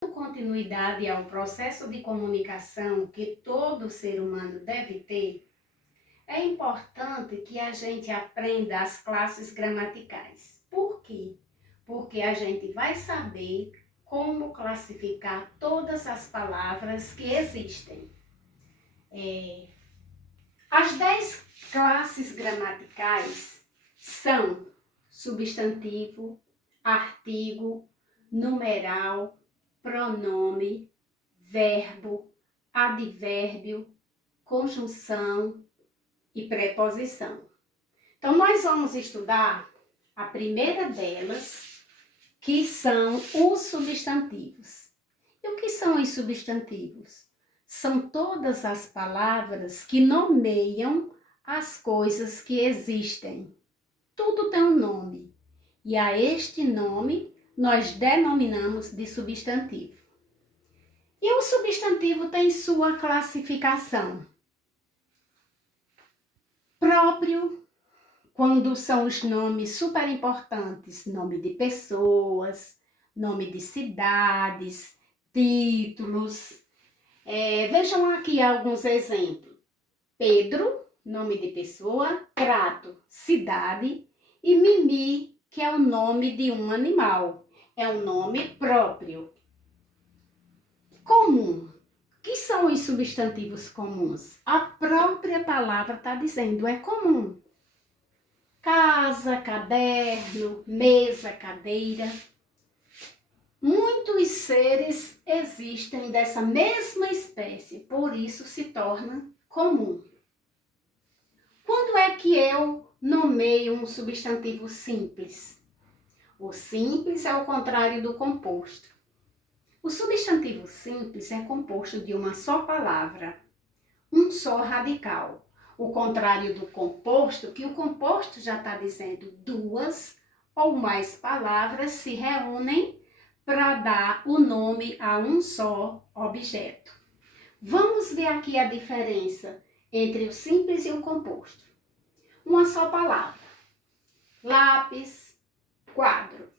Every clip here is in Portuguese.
Continuidade ao processo de comunicação que todo ser humano deve ter, é importante que a gente aprenda as classes gramaticais. Por quê? Porque a gente vai saber como classificar todas as palavras que existem. As 10 classes gramaticais são substantivo, artigo, numeral, pronome, verbo, advérbio, conjunção e preposição. Então, nós vamos estudar a primeira delas, que são os substantivos. E o que são os substantivos? São todas as palavras que nomeiam as coisas que existem. Tudo tem um nome. E a este nome nós denominamos de substantivo. E o substantivo tem sua classificação. Próprio, quando são os nomes super importantes, nome de pessoas, nome de cidades, títulos. Vejam aqui alguns exemplos. Pedro, nome de pessoa, Crato, cidade, e Mimi, que é o nome de um animal. É um nome próprio. Comum. O que são os substantivos comuns? A própria palavra está dizendo, é comum. Casa, caderno, mesa, cadeira. Muitos seres existem dessa mesma espécie, por isso se torna comum. Quando é que eu nomeio um substantivo simples? O simples é o contrário do composto. O substantivo simples é composto de uma só palavra, um só radical. O contrário do composto, que o composto já está dizendo duas ou mais palavras se reúnem para dar o nome a um só objeto. Vamos ver aqui a diferença entre o simples e o composto. Uma só palavra. Lápis, quadro.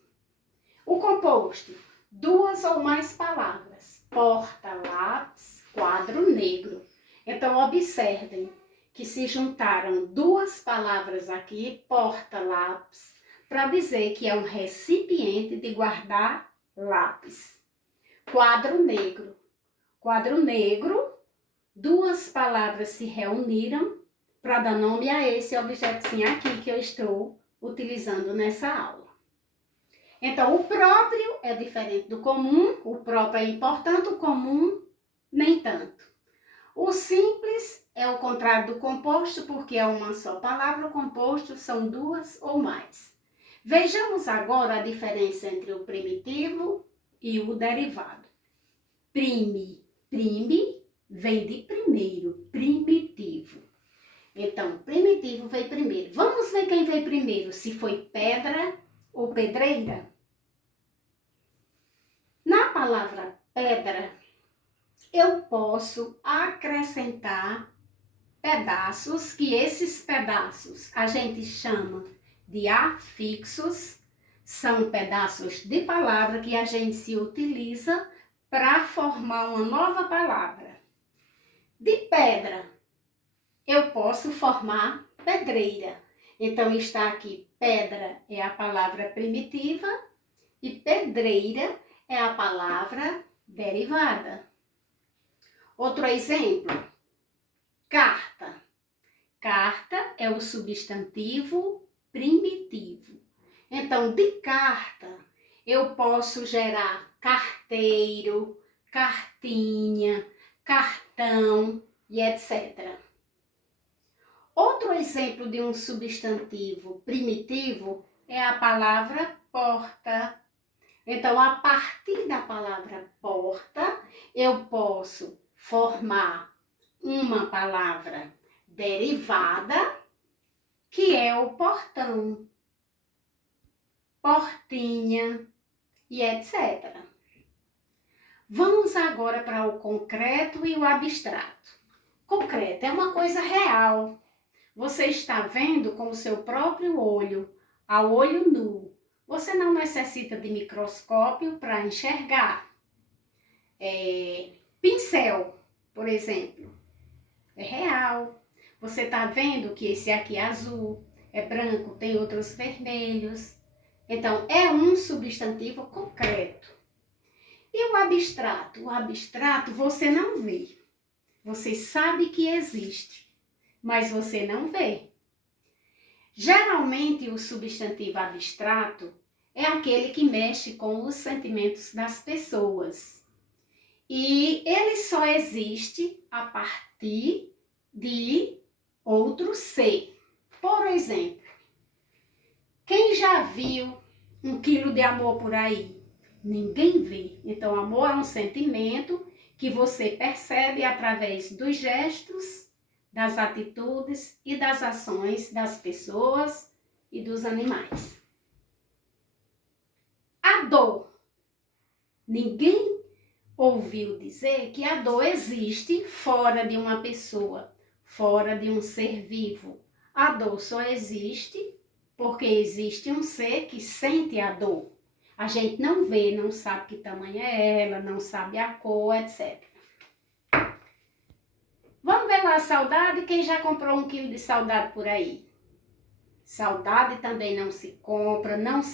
O composto, duas ou mais palavras. Porta, lápis, quadro negro. Então, observem que se juntaram duas palavras aqui, porta, lápis, para dizer que é um recipiente de guardar lápis. Quadro negro. Quadro negro, duas palavras se reuniram para dar nome a esse objetinho aqui que eu estou utilizando nessa aula. Então, o próprio é diferente do comum, o próprio é importante, o comum nem tanto. O simples é o contrário do composto, porque é uma só palavra, o composto são duas ou mais. Vejamos agora a diferença entre o primitivo e o derivado. Prime vem de primeiro, primitivo. Então, primitivo veio primeiro. Vamos ver quem veio primeiro, se foi pedra ou pedreira. Na palavra pedra, eu posso acrescentar pedaços, que esses pedaços a gente chama de afixos, são pedaços de palavra que a gente se utiliza para formar uma nova palavra. De pedra, eu posso formar pedreira. Então, está aqui, pedra é a palavra primitiva e pedreira é a palavra derivada. Outro exemplo, carta. Carta é o substantivo primitivo. Então, de carta, eu posso gerar carteiro, cartinha, cartão e etc. Outro exemplo de um substantivo primitivo é a palavra porta. Então, a partir da palavra porta, eu posso formar uma palavra derivada, que é o portão, portinha e etc. Vamos agora para o concreto e o abstrato. Concreto é uma coisa real. Você está vendo com o seu próprio olho, a olho nu. Você não necessita de microscópio para enxergar. pincel, por exemplo, é real. Você está vendo que esse aqui é azul, é branco, tem outros vermelhos. Então, é um substantivo concreto. E o abstrato? O abstrato você não vê. Você sabe que existe, mas você não vê. Geralmente, o substantivo abstrato é aquele que mexe com os sentimentos das pessoas. E ele só existe a partir de outro ser. Por exemplo, quem já viu 1 quilo de amor por aí? Ninguém vê. Então, amor é um sentimento que você percebe através dos gestos, das atitudes e das ações das pessoas e dos animais. A dor. Ninguém ouviu dizer que a dor existe fora de uma pessoa, fora de um ser vivo. A dor só existe porque existe um ser que sente a dor. A gente não vê, não sabe que tamanho é ela, não sabe a cor, etc. Vamos ver lá a saudade? Quem já comprou 1 quilo de saudade por aí? Saudade também não se compra, não se